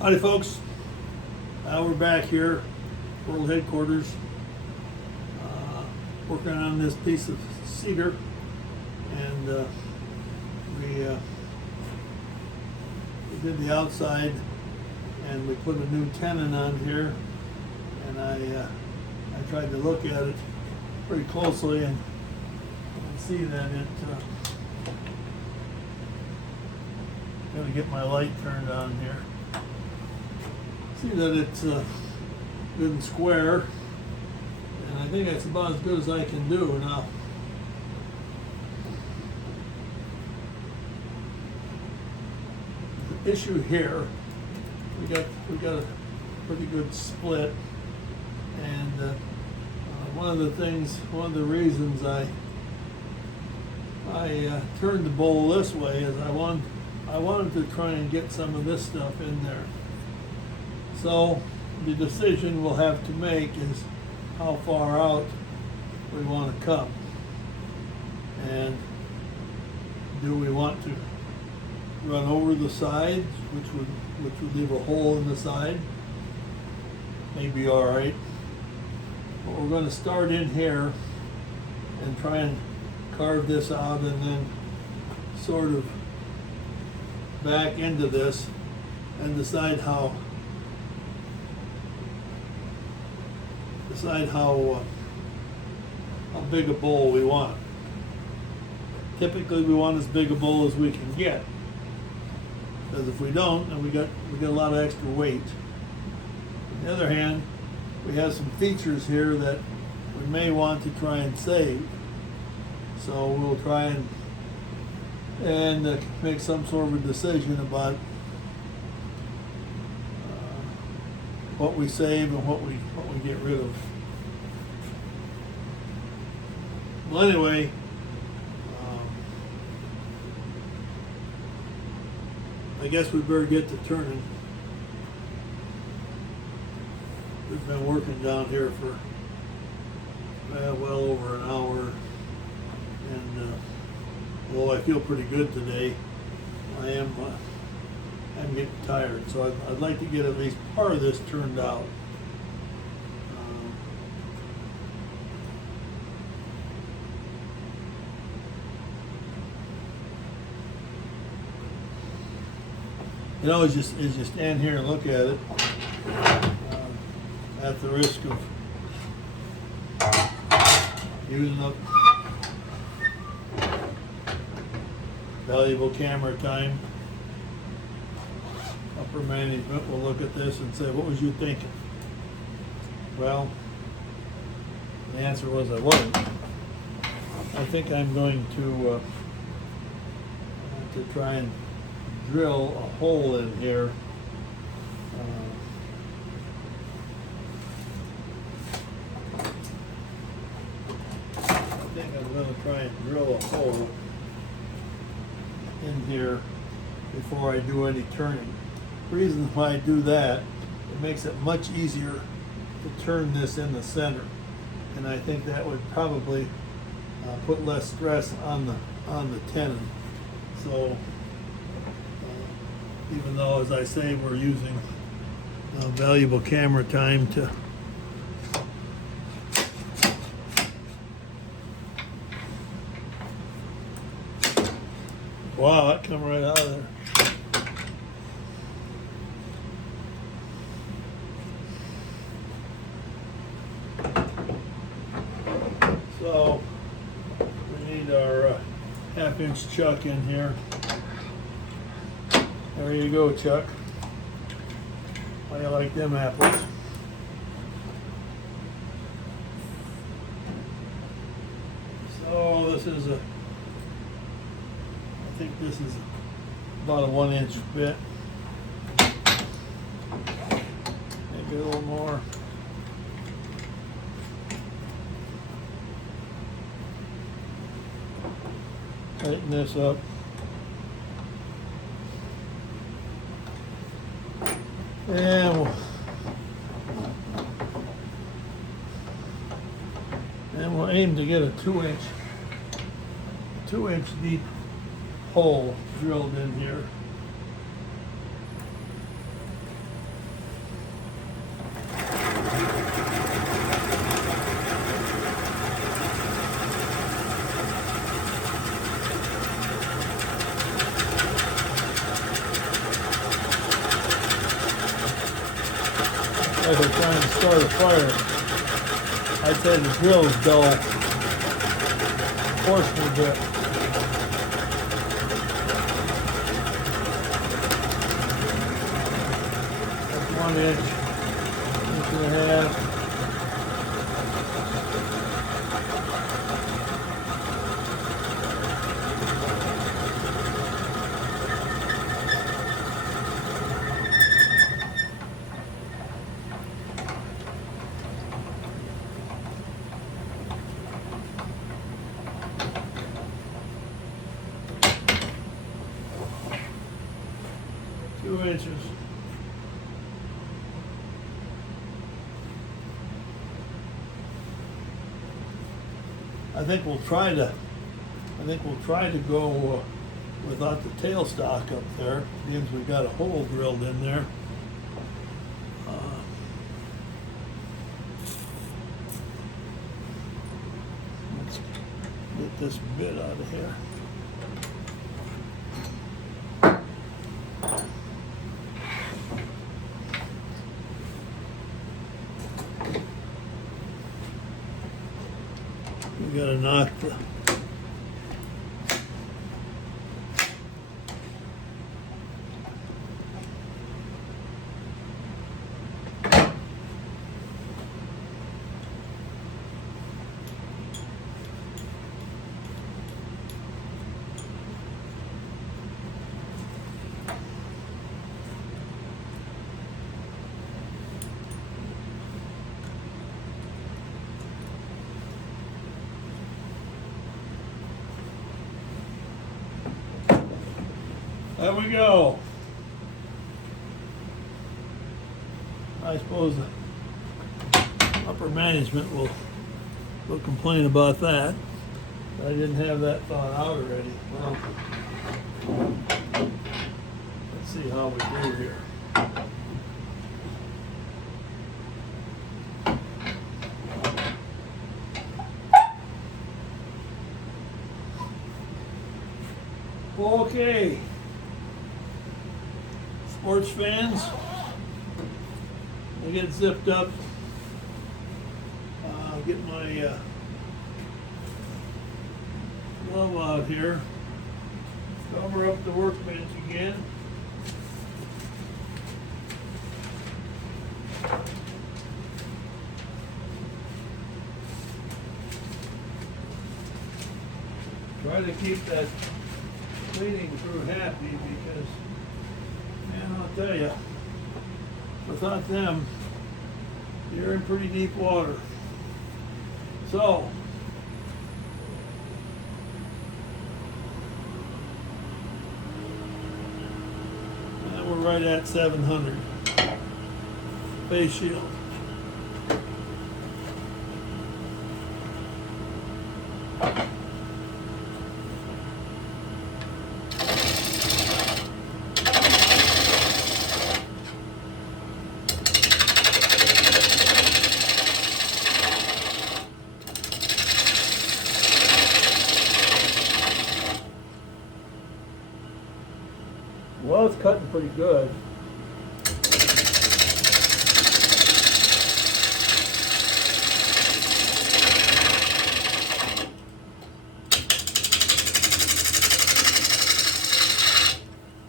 Howdy folks, we're back here, world headquarters, working on this piece of cedar, and we did the outside, and we put a new tenon on here, and I tried to look at it pretty closely and see that it, gotta get my light turned on here. See that it's good and square, and I think that's about as good as I can do now. The issue here, we got a pretty good split, and one of the reasons I turned the bowl this way is I wanted to try and get some of this stuff in there. So the decision we'll have to make is how far out we want to come, and do we want to run over the sides, which would leave a hole in the side. Maybe all right, but we're going to start in here and try and carve this out, and then sort of back into this and decide how big a bowl we want. Typically we want as big a bowl as we can get, because if we don't, then we got a lot of extra weight. On the other hand, we have some features here that we may want to try and save, so we'll try and make some sort of a decision about what we save and what we get rid of. Well, anyway, I guess we better get to turning. We've been working down here for well over an hour, and well, I feel pretty good today. I'm getting tired, so I'd like to get at least part of this turned out. You know, as you stand here and look at it, at the risk of using up valuable camera time, upper management will look at this and say, "What was you thinking?" Well, the answer was I wasn't. I think I'm going to try and drill a hole in here. I think I'm going to try and drill a hole in here before I do any turning. The reason why I do that, it makes it much easier to turn this in the center, and I think that would probably put less stress on the tenon. So even though, as I say, we're using valuable camera time to wow, that come right out of there. So we need our half-inch chuck in here. There you go, Chuck. How do you like them apples? So this is I think this is about a 1-inch bit. Maybe a little more. Tighten this up. And we'll aim to get a 2-inch deep hole drilled in here. like we're trying to start a fire. I'd say the drill's dull. Force me a bit. That's 1 inch, inch and a half. Inches. I think we'll try to go without the tailstock up there. Means we got a hole drilled in there. Let's get this bit out of here. We gotta knock the There we go. I suppose the upper management will complain about that. I didn't have that thought out already. Well, let's see how we do here. Okay. Sports fans, I get zipped up. Get my glove out here. Cover up the workbench again. Try to keep that cleaning crew happy because, man, I'll tell you, without them, you're in pretty deep water. So, we're right at 700 face shield. Well, it's cutting pretty good.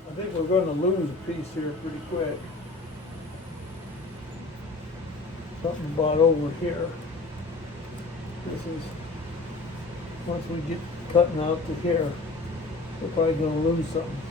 I think we're going to lose a piece here pretty quick. Something about over here. This is, once we get cutting out to here, we're probably going to lose something.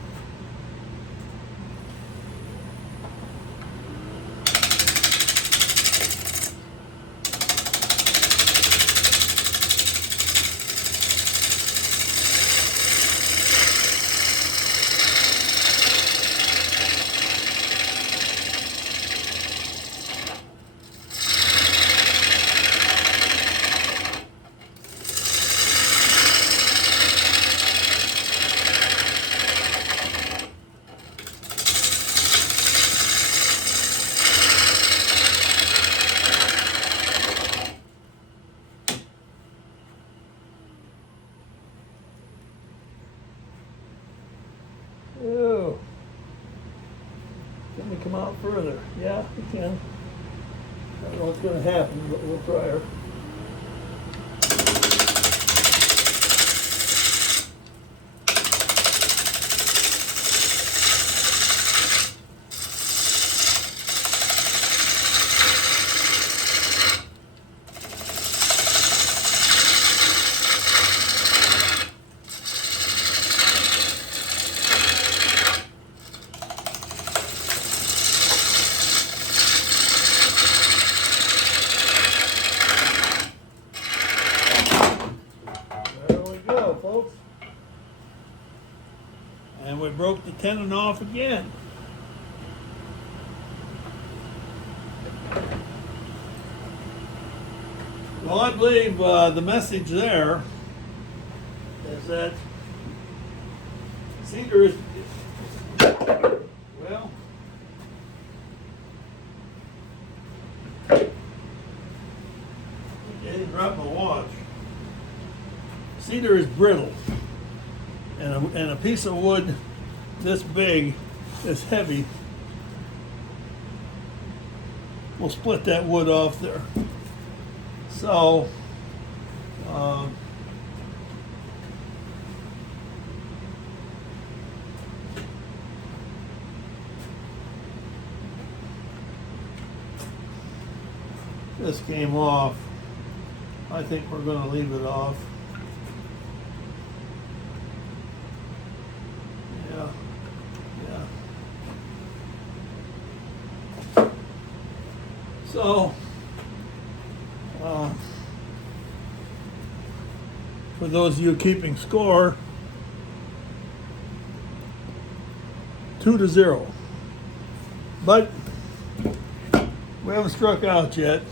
Ew. Can we come out further? Yeah, we can. I don't know what's going to happen, but we'll try her. Folks, and we broke the tenon off again. Well, I believe the message there is that Cedar is, well, I didn't drop my watch. Cedar is brittle, and a piece of wood this big, this heavy, will split that wood off there. So, this came off. I think we're going to leave it off. So, for those of you keeping score, 2-0. But we haven't struck out yet.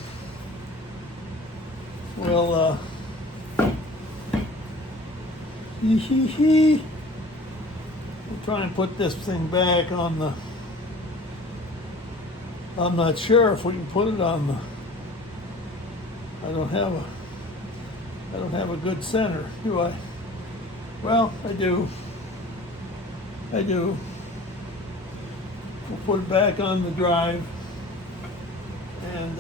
We'll we'll try and put this thing back on the. I'm not sure if we can put it on the. I don't have a good center, do I? Well, I do. We'll put it back on the drive, and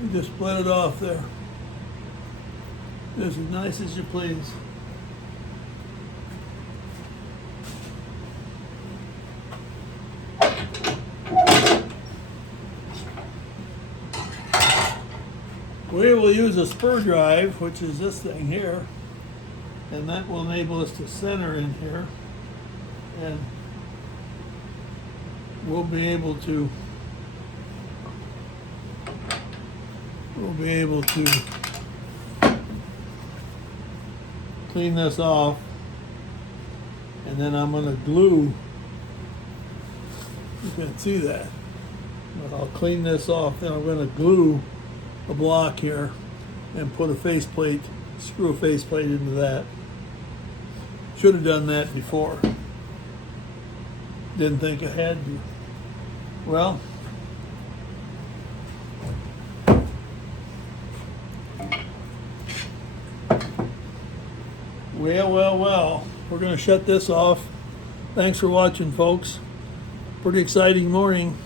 you just split it off there. Just as nice as you please. We will use a spur drive, which is this thing here, and that will enable us to center in here, and we'll be able to clean this off, and then I'm going to glue. You can't see that, but I'll clean this off. Then I'm going to glue a block here and put a faceplate, screw a faceplate into that. Should have done that before. Didn't think I had to. Well, well, we're going to shut this off. Thanks for watching, folks. Pretty exciting morning.